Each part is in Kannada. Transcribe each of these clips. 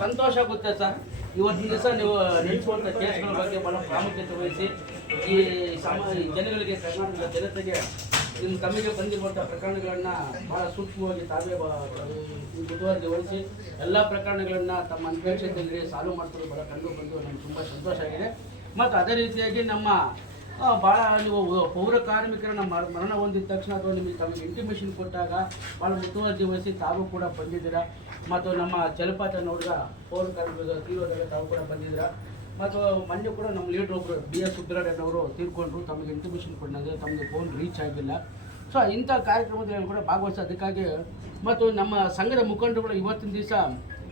ಸಂತೋಷ ಆಗುತ್ತೆ ಸರ್. ಇವತ್ತಿನ ದಿವಸ ನೀವು ನಡೆಸುವಂಥ ಕೇಸ್ಗಳ ಬಗ್ಗೆ ಬಹಳ ಪ್ರಾಮುಖ್ಯತೆ ವಹಿಸಿ ಈ ಜನಗಳಿಗೆ, ಕರ್ನಾಟಕದ ಜನತೆಗೆ ತಮಗೆ ಬಂದಿರುವಂಥ ಪ್ರಕರಣಗಳನ್ನು ಬಹಳ ಸೂಕ್ಷ್ಮವಾಗಿ ತಾವೇ ಮುತುವರ್ಜಿ ವಹಿಸಿ ಎಲ್ಲ ಪ್ರಕರಣಗಳನ್ನು ತಮ್ಮ ಅನ್ವೇಷಣೆಯಲ್ಲಿ ಸಾಲ್ವ್ ಮಾಡ್ತಾರೆ ಬಹಳ ಕಂಡು ಬಂದು ನಮ್ಗೆ ತುಂಬ ಸಂತೋಷ ಆಗಿದೆ. ಮತ್ತು ಅದೇ ರೀತಿಯಾಗಿ ನಮ್ಮ ಭಾಳ ನೀವು ಪೌರ ಕಾರ್ಮಿಕರನ್ನ ಮರಣ ಹೊಂದಿದ ತಕ್ಷಣ ಅಥವಾ ನಿಮಗೆ ತಮಗೆ ಇಂಟಿಮೇಷನ್ ಕೊಟ್ಟಾಗ ಭಾಳ ಮುತುವರ್ಜಿ ವಹಿಸಿ ತಾವು ಕೂಡ ಬಂದಿದ್ದೀರಾ. ಮತ್ತು ನಮ್ಮ ಜಲಪಾತ ನೋಡಿದ ಪೌರ ಕಾರ್ಮಿಕರ ತೀವ್ರದಾಗ ತಾವು ಕೂಡ ಬಂದಿದ್ದೀರಾ. ಮತ್ತು ಮೊನ್ನೆ ಕೂಡ ನಮ್ಮ ಲೀಡರ್ ಒಬ್ಬರು BS ಸುಬ್ರಹ್ಮಣ್ಯನವರು ತೀರ್ಕೊಂಡ್ರು, ತಮಗೆ ಇಂಟಿಮೇಷನ್ ಕೊಟ್ಟಿದೆ, ತಮಗೆ ಫೋನ್ ರೀಚ್ ಆಗಿಲ್ಲ. ಸೊ ಇಂಥ ಕಾರ್ಯಕ್ರಮದಲ್ಲಿ ಕೂಡ ಭಾಗವಹಿಸೋದಕ್ಕಾಗಿ ಮತ್ತು ನಮ್ಮ ಸಂಘದ ಮುಖಂಡರುಗಳು ಇವತ್ತಿನ ದಿವಸ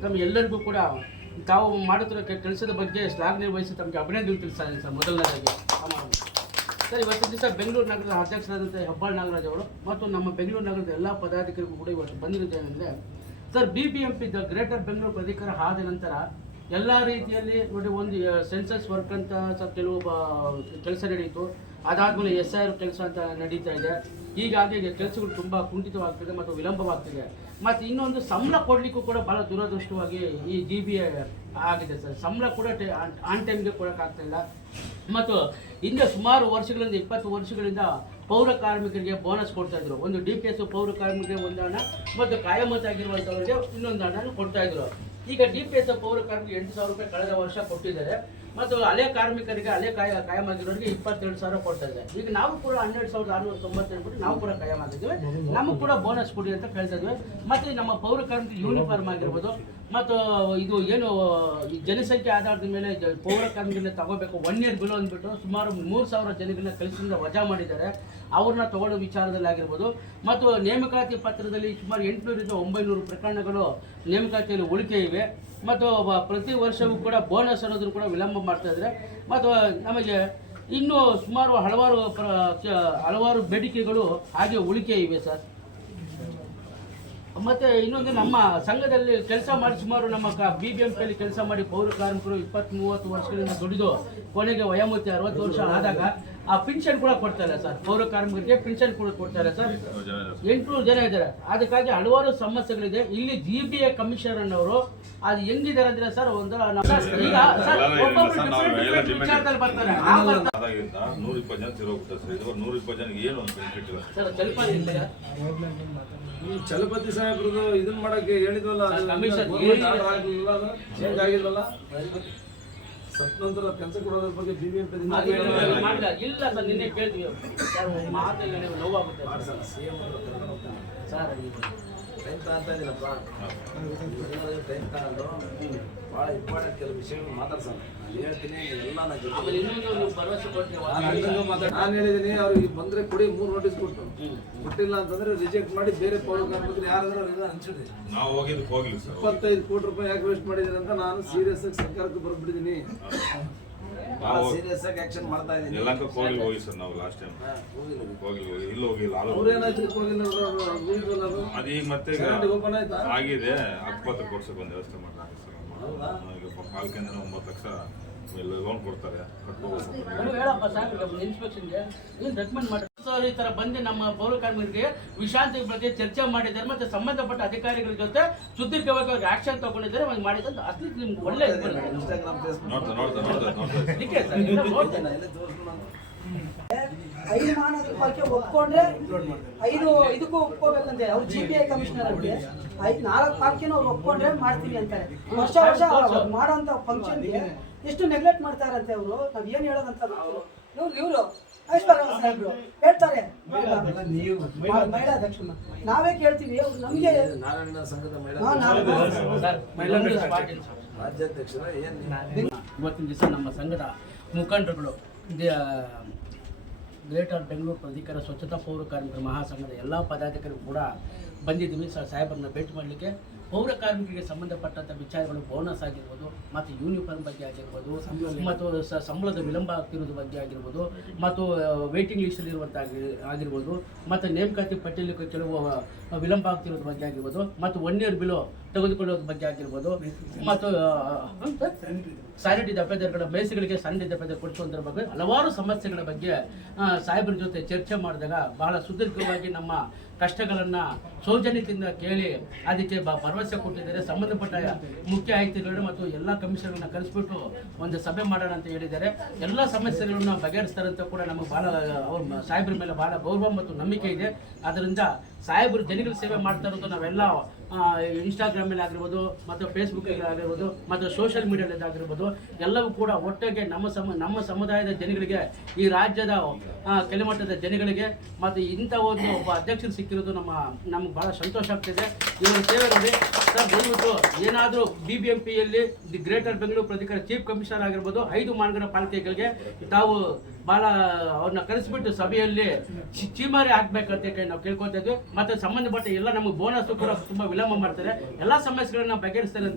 ತಮ್ಮ ಎಲ್ಲರಿಗೂ ಕೂಡ ತಾವು ಮಾಡುತ್ತಿರೋ ಕೆಲಸದ ಬಗ್ಗೆ ಶ್ಲಾಘನೆ ವಹಿಸಿ ತಮಗೆ ಅಭಿನಂದನೆ ತಿಳಿಸ್ತಾ ಇದ್ದೀನಿ ಸರ್. ಮೊದಲನೇದಾಗಿ ಸರ್, ಇವತ್ತಿನ ದಿವಸ ಬೆಂಗಳೂರು ನಗರದ ಅಧ್ಯಕ್ಷರಾದಂಥ ಹೆಬ್ಬಾಳ್ ನಾಗರಾಜ್ ಅವರು ಮತ್ತು ನಮ್ಮ ಬೆಂಗಳೂರು ನಗರದ ಎಲ್ಲ ಪದಾಧಿಕಾರಿಗಳು ಕೂಡ ಇವತ್ತು ಬಂದಿರುತ್ತೇನೆಂದರೆ ಸರ್, BBMP ಗ್ರೇಟರ್ ಬೆಂಗಳೂರು ಪ್ರಾಧಿಕಾರ ಆದ ನಂತರ ಎಲ್ಲ ರೀತಿಯಲ್ಲಿ ನೋಡಿ, ಒಂದು ಸೆನ್ಸಸ್ ವರ್ಕ್ ಅಂತ ಕೆಲವು ಕೆಲಸ ನಡೆಯಿತು. ಅದಾದಮೇಲೆ SIR ಕೆಲಸ ಅಂತ ನಡೀತಾ ಇದೆ. ಹೀಗಾಗಿ ಕೆಲಸಗಳು ತುಂಬ ಕುಂಠಿತವಾಗ್ತಿದೆ ಮತ್ತು ವಿಳಂಬವಾಗ್ತಿದೆ. ಮತ್ತು ಇನ್ನೊಂದು ಸಂಬಳ ಕೊಡಲಿಕ್ಕೂ ಕೂಡ ಭಾಳ ದುರದೃಷ್ಟವಾಗಿ ಈ GBA ಆಗಿದೆ ಸರ್. ಸಂಬಳ ಕೂಡ ಆನ್ ಟೈಮ್ಗೆ ಕೊಡೋಕ್ಕಾಗ್ತಾಯಿಲ್ಲ. ಮತ್ತು ಹಿಂದೆ ಸುಮಾರು ವರ್ಷಗಳಿಂದ 20 ವರ್ಷಗಳಿಂದ ಪೌರ ಕಾರ್ಮಿಕರಿಗೆ ಬೋನಸ್ ಕೊಡ್ತಾಯಿದ್ರು. ಒಂದು DPS ಪೌರ ಕಾರ್ಮಿಕರಿಗೆ ಒಂದು ಹಣ ಮತ್ತು ಕಾಯಮತ್ ಆಗಿರುವಂಥವ್ರಿಗೆ ಇನ್ನೊಂದು ಹಣ ಕೊಡ್ತಾಯಿದ್ರು. ಈಗ DPS ಪೌರ ಕಾರ್ಮಿಕರಿಗೆ 8,000 ರೂಪಾಯಿ ಕಳೆದ ವರ್ಷ ಕೊಟ್ಟಿದ್ದಾರೆ. ಮತ್ತು ಹಳೆ ಕಾರ್ಮಿಕರಿಗೆ, ಹಳೆ ಕಾಯಂ ಆಗಿರೋರಿಗೆ 22,000 ಕೊಡ್ತಾ ಇದ್ದಾರೆ. ಈಗ ನಾವು ಕೂಡ 12,698 ನಾವು ಕೂಡ ಕಾಯಂ ಆಗಿದ್ದೀವಿ. ನಮಗೂ ಕೂಡ ಬೋನಸ್ ಕೊಡಿ ಅಂತ ಕೇಳ್ತಾ ಇದ್ವಿ. ಮತ್ತು ನಮ್ಮ ಪೌರ ಕಾರ್ಮಿಕ ಯೂನಿಫಾರ್ಮ್ ಆಗಿರ್ಬೋದು, ಮತ್ತು ಇದು ಏನು ಈ ಜನಸಂಖ್ಯೆ ಆಧಾರದ ಮೇಲೆ ಪೌರ ಕಾರ್ಮಿಕರನ್ನ ತಗೋಬೇಕು 1 year ಬಿಲೋ ಅಂದ್ಬಿಟ್ಟು ಸುಮಾರು 3,000 ಜನಗಳನ್ನ ಕೆಲಸದಿಂದ ವಜಾ ಮಾಡಿದ್ದಾರೆ. ಅವ್ರನ್ನ ತಗೊಳ್ಳೋ ವಿಚಾರದಲ್ಲಿ ಆಗಿರ್ಬೋದು. ಮತ್ತು ನೇಮಕಾತಿ ಪತ್ರದಲ್ಲಿ ಸುಮಾರು 800ರಿಂದ 900 ಪ್ರಕರಣಗಳು ನೇಮಕಾತಿಯಲ್ಲಿ ಉಳಿಕೆ ಇವೆ. ಮತ್ತು ಪ್ರತಿ ವರ್ಷವೂ ಕೂಡ ಬೋನಸ್ ಅನ್ನೋದನ್ನು ಕೂಡ ವಿಳಂಬ ಮಾಡ್ತಾ ಇದ್ದಾರೆ. ಮತ್ತು ನಮಗೆ ಇನ್ನೂ ಸುಮಾರು ಹಲವಾರು ಬೇಡಿಕೆಗಳು ಹಾಗೆ ಉಳಿಕೆ ಇವೆ ಸರ್. ಮತ್ತು ಇನ್ನೊಂದು, ನಮ್ಮ ಸಂಘದಲ್ಲಿ ಕೆಲಸ ಮಾಡಿ ಸುಮಾರು ನಮ್ಮ BBMPಯಲ್ಲಿ ಕೆಲಸ ಮಾಡಿ ಪೌರ ಕಾರ್ಮಿಕರು 20-30 ವರ್ಷಗಳಿಂದ ದುಡಿದು ಕೊನೆಗೆ ವಯೋಮಿತಿ 60 ವರ್ಷ ಆದಾಗ ಆ ಪಿನ್ಷನ್ ಕೂಡ ಕೊಡ್ತಾ ಇಲ್ಲ ಸರ್. ಪೌರ ಕಾರ್ಮಿಕರಿಗೆ ಪಿನ್ಷನ್ ಕೂಡ ಕೊಡ್ತಾ ಇಲ್ಲ ಸರ್. 800 ಜನ ಇದ್ದಾರೆ. ಅದಕ್ಕಾಗಿ ಹಲವಾರು ಸಮಸ್ಯೆಗಳಿದೆ. ಇಲ್ಲಿ GBA ಕಮಿಷನರ್ ಅವರು ಅದು ಹೆಂಗಿದ್ದಾರೆ ಅಂದ್ರೆ ಸರ್, ಒಂದು ಈಗ ವಿಚಾರದಲ್ಲಿ ಬರ್ತಾರೆ 120 ಜನ ತಿರೋಗ್ಬಿಟ್ಟು ಸರ್. ಇದು 120 ಜನ ಏನು ಬೆನಿಫಿಟ್ ಇಲ್ಲ ಸರ್. ಚಲಪತಿ ಚಲಪತಿ ಸಾಹೇಬ್ರದ್ದು ಇದನ್ನ ಮಾಡಕ್ಕೆ ಹೇಳಿದ್ವಲ್ಲ, ಚೇಂಜ್ ಆಗಿಲ್ವಲ್ಲ. ಸತ್ ನಂತರ ಕೆಲಸ ಕೊಡೋದ್ರ ಬಗ್ಗೆ BBMP ಇಲ್ಲ ಸರ್. ನಿನ್ನೆ ಕೇಳ್ತೀವಿ ಮಾತೆಲ್ಲ ನೋವಾಗುತ್ತೆ ಸರ್. ಟೈಮ್ ತಗೊಂತ ಇದ್ದೀನಪ್ಪ, ಟೈಮ್ ತಗೊಂಡು ಭಾಳ ಇಂಪಾರ್ಟೆಂಟ್ ಕೆಲವು ವಿಷಯಗಳು ಮಾತಾಡ್ಸೋಣ. ನಾನು ಹೇಳ್ತೀನಿ, ಎಲ್ಲ ನಾನು ಹೇಳಿದ್ದೀನಿ. ಅವ್ರಿಗೆ ಬಂದರೆ ಕೊಡಿ, 3 ನೋಟಿಸ್ ಕೊಟ್ಟಿಲ್ಲ ಅಂತಂದ್ರೆ ರಿಜೆಕ್ಟ್ ಮಾಡಿ ಬೇರೆ ಪೌರ ಕಾರ್ಮಿಕರು ಯಾರಾದ್ರೂ ಹಂಚಿದೆ. ನಾವು ಹೋಗಿದ್ದಕ್ಕೆ ಹೋಗಿಲ್ಲ ಸರ್. 25 ಕೋಟಿ ರೂಪಾಯಿ ಯಾಕೆ ವೇಸ್ಟ್ ಮಾಡಿದ್ದೀರಿ ಅಂತ ನಾನು ಸೀರಿಯಸ್ ಆಗಿ ಸರ್ಕಾರಕ್ಕೆ ಬರ್ಬಿಟ್ಟಿದ್ದೀನಿ. ಸೀರಿಯಸ್ ಆಗಿ ಆಕ್ಷನ್ ಮಾಡ್ತಾ ಇದ್ದೀನಿ. ಎಲ್ಲಂಕ ಕೋಗಿಲ್ ಹೋಗಿ ಸರ್. ನಾವು ಲಾಸ್ಟ್ ಟೈಮ್ ಇಲ್ಲಿ ಹೋಗಿಲ್ಲ. ಅದೀಗ ಮತ್ತೆ ಆಗಿದೆ. ಅಕ್ಕಪತ್ರ ಕೊಡ್ಸಕ್ಕೆ ಒಂದು ವ್ಯವಸ್ಥೆ ಮಾಡ್ತಾರೆ ಸರ್. ಈಗ 4 ಕೇಂದ್ರ 9 ಲಕ್ಷ ಲೋನ್ ಕೊಡ್ತಾರೆ. ಇನ್ಸ್ಪೆಕ್ಷನ್ಗೆ ರೆಕಮೆಂಡ್ ಮಾಡಿ ಈ ತರ ಬಂದು ನಮ್ಮ ಪೌರ ಕಾರ್ಮಿಕರಿಗೆ ವಿಶ್ರಾಂತಿ ಬಗ್ಗೆ ಚರ್ಚೆ ಮಾಡಿದ್ದಾರೆ. ಮತ್ತೆ ಸಂಬಂಧಪಟ್ಟ ಅಧಿಕಾರಿಗಳ ಜೊತೆ ಸುದೀರ್ಘವಾಗಿ ಅವ್ರಿಗೆ ಆಕ್ಷನ್ ತಗೊಂಡಿದ್ದಾರೆ. ಒಂದು ಮಾಡಿದ್ರೆ ಅಸಲಿ ನಿಮ್ಗೆ ಒಳ್ಳೆ ಐದು ಮಾನದ ಬಗ್ಗೆ ಒಪ್ಕೊಂಡ್ರೆ 5 ಇದಕ್ಕೂ ಒಪ್ಕೋಬೇಕಂತೆ. ಅವ್ರು GBA ಕಮಿಷನರ್ ಅವ್ರಿಗೆ 4 ಪಾರ್ಕಿನೂ ಅವ್ರು ಒಪ್ಕೊಂಡ್ರೆ ಮಾಡ್ತೀವಿ ಅಂತಾರೆ. ವರ್ಷ ಮಾಡೋಂಥ ಫಂಕ್ಷನ್ಗೆ ಎಷ್ಟು ನೆಗ್ಲೆಕ್ಟ್ ಮಾಡ್ತಾರಂತೆ ಅವರು. ನಾವ್ ಏನ್ ಹೇಳೋದಂತ ಇವರು ಐಶ್ವರ್ಯ ಸಾಹೇಬ್ರು ಹೇಳ್ತಾರೆ, ಮಹಿಳಾ ಅಧ್ಯಕ್ಷ ನಾವೇ ಕೇಳ್ತೀವಿ. ಅವ್ರು ನಮ್ಗೆ ನಾರಾಯಣ ಸಂಘದ ರಾಜ್ಯಾಧ್ಯಕ್ಷರ ಇವತ್ತಿನ ದಿವಸ ನಮ್ಮ ಸಂಘದ ಮುಖಂಡರುಗಳು ಗ್ರೇಟರ್ ಬೆಂಗಳೂರು ಪ್ರಾಧಿಕಾರ ಸ್ವಚ್ಛತಾ ಪೌರ ಕಾರ್ಮಿಕರ ಮಹಾಸಂಘದ ಎಲ್ಲ ಪದಾಧಿಕಾರಿಗಳು ಕೂಡ ಬಂದಿದ್ದೀವಿ ಸಾಹೇಬರನ್ನ ಭೇಟಿ ಮಾಡಲಿಕ್ಕೆ. ಪೌರ ಕಾರ್ಮಿಕರಿಗೆ ಸಂಬಂಧಪಟ್ಟಂಥ ವಿಚಾರಗಳು ಬೋನಸ್ ಆಗಿರ್ಬೋದು, ಮತ್ತು ಯೂನಿಫಾರ್ಮ್ ಬಗ್ಗೆ ಆಗಿರ್ಬೋದು, ಮತ್ತು ಸಂಬಳದ ವಿಳಂಬ ಆಗ್ತಿರೋದ್ರ ಬಗ್ಗೆ ಆಗಿರ್ಬೋದು, ಮತ್ತು ವೇಟಿಂಗ್ ಲಿಸ್ಟಲ್ಲಿರುವಂಥ ಆಗಿರ್ಬೋದು, ಮತ್ತು ನೇಮಕಾತಿ ಪಟ್ಟಿಯಲ್ಲಿ ಕೆಲವು ವಿಳಂಬ ಆಗ್ತಿರೋದ್ರ ಬಗ್ಗೆ ಆಗಿರ್ಬೋದು, ಮತ್ತು 1 ಇಯರ್ ಬಿಲೋ ತೆಗೆದುಕೊಳ್ಳೋದ್ರ ಬಗ್ಗೆ ಆಗಿರ್ಬೋದು, ಮತ್ತು ಸ್ಯಾನಿಟರಿ ದಪ್ಪೆದರ್ಗಳ ಮೇಸಿಗಳಿಗೆ ಸ್ಯಾನಿಟರಿ ದಪ್ಪೆದರ್ ಕೊಡಿಸುವುದರ ಬಗ್ಗೆ ಹಲವಾರು ಸಮಸ್ಯೆಗಳ ಬಗ್ಗೆ ಸಾಹೇಬರ ಜೊತೆ ಚರ್ಚೆ ಮಾಡಿದಾಗ ಬಹಳ ಸುದೀರ್ಘವಾಗಿ ನಮ್ಮ ಕಷ್ಟಗಳನ್ನು ಸೌಜನ್ಯದಿಂದ ಕೇಳಿ ಅದಕ್ಕೆ ಭರವಸೆ ಕೊಟ್ಟಿದ್ದಾರೆ. ಸಂಬಂಧಪಟ್ಟ ಮುಖ್ಯ ಆಯುಕ್ತರುಗಳು ಮತ್ತು ಎಲ್ಲ ಕಮಿಷನರ್ಗಳನ್ನ ಕರೆಸಿಬಿಟ್ಟು ಒಂದು ಸಭೆ ಮಾಡೋಣ ಅಂತ ಹೇಳಿದ್ದಾರೆ. ಎಲ್ಲ ಸಮಸ್ಯೆಗಳನ್ನು ಬಗೆಹರಿಸ್ತಾರೆ ಅಂತ ಕೂಡ ನಮಗೆ ಭಾಳ ಅವ್ರ ಸಾಹೇಬ್ರ ಮೇಲೆ ಭಾಳ ಗೌರವ ಮತ್ತು ನಂಬಿಕೆ ಇದೆ. ಆದ್ದರಿಂದ ಸಾಹೇಬರು ಜನಗಳ ಸೇವೆ ಮಾಡ್ತಾ ಇರೋದು ನಾವೆಲ್ಲ ಇನ್ಸ್ಟಾಗ್ರಾಮಲ್ಲಿ ಆಗಿರ್ಬೋದು, ಮತ್ತು ಫೇಸ್ಬುಕ್ಕಲ್ಲಿ ಆಗಿರ್ಬೋದು, ಮತ್ತು ಸೋಷಿಯಲ್ ಮೀಡಿಯಾದಲ್ಲಿ ಆಗಿರ್ಬೋದು, ಎಲ್ಲವೂ ಕೂಡ ಒಟ್ಟಿಗೆ ನಮ್ಮ ಸಮುದಾಯದ ಜನಗಳಿಗೆ, ಈ ರಾಜ್ಯದ ಕೆಳಮಟ್ಟದ ಜನಗಳಿಗೆ ಮತ್ತು ಇಂಥ ಒಬ್ಬ ಅಧ್ಯಕ್ಷರು ಸಿಕ್ಕಿರೋದು ನಮ್ಗೆ ಭಾಳ ಸಂತೋಷ ಆಗ್ತಿದೆ. ಇವರ ಸೇವೆ ನೋಡಿ ಸರ್, ದಯವಿಟ್ಟು ಏನಾದರೂ BBMPಯಲ್ಲಿ ದಿ ಗ್ರೇಟರ್ ಬೆಂಗಳೂರು ಪ್ರಾಧಿಕಾರ ಚೀಫ್ ಕಮಿಷನರ್ ಆಗಿರ್ಬೋದು, 5 ಮಹಾನಗರ ಪಾಲಿಕೆಗಳಿಗೆ ತಾವು ಭಾಳ ಅವ್ರನ್ನ ಕರೆಸಿಬಿಟ್ಟು ಸಭೆಯಲ್ಲಿ ಚೀಮಾರಿ ಹಾಕ್ಬೇಕಂತ ನಾವು ಕೇಳ್ಕೊತಾ ಇದ್ವಿ. ಮತ್ತು ಸಂಬಂಧಪಟ್ಟ ಎಲ್ಲ ನಮಗೆ ಬೋನಸ್ ಕೂಡ ತುಂಬ ವಿಳಂಬ ಮಾಡ್ತಾರೆ. ಎಲ್ಲ ಸಮಸ್ಯೆಗಳನ್ನ ಬಗೆಹರಿಸ್ತಾರೆ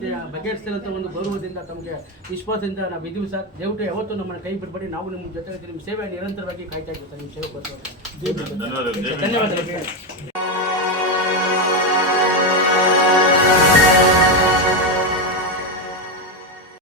ಅಂತ ಒಂದು ಗೌರವದಿಂದ ತಮಗೆ ವಿಶ್ವಾಸದಿಂದ ನಾವು ಇದ್ದೀವಿ ಸರ್. ದಯವಿಟ್ಟು ಯಾವತ್ತೂ ನಮ್ಮನ್ನು ಕೈ ಬಿಡಬೇಡಿ. ನಾವು ನಿಮ್ಮ ಜೊತೆ ನಿಮ್ಮ ಸೇವೆ ನಿರಂತರವಾಗಿ ಕಾಯ್ತಾ ಇದ್ದೀವಿ ಸರ್. ನಿಮ್ಮ ಸೇವೆ ಕೊಟ್ಟು ಧನ್ಯವಾದಗಳು.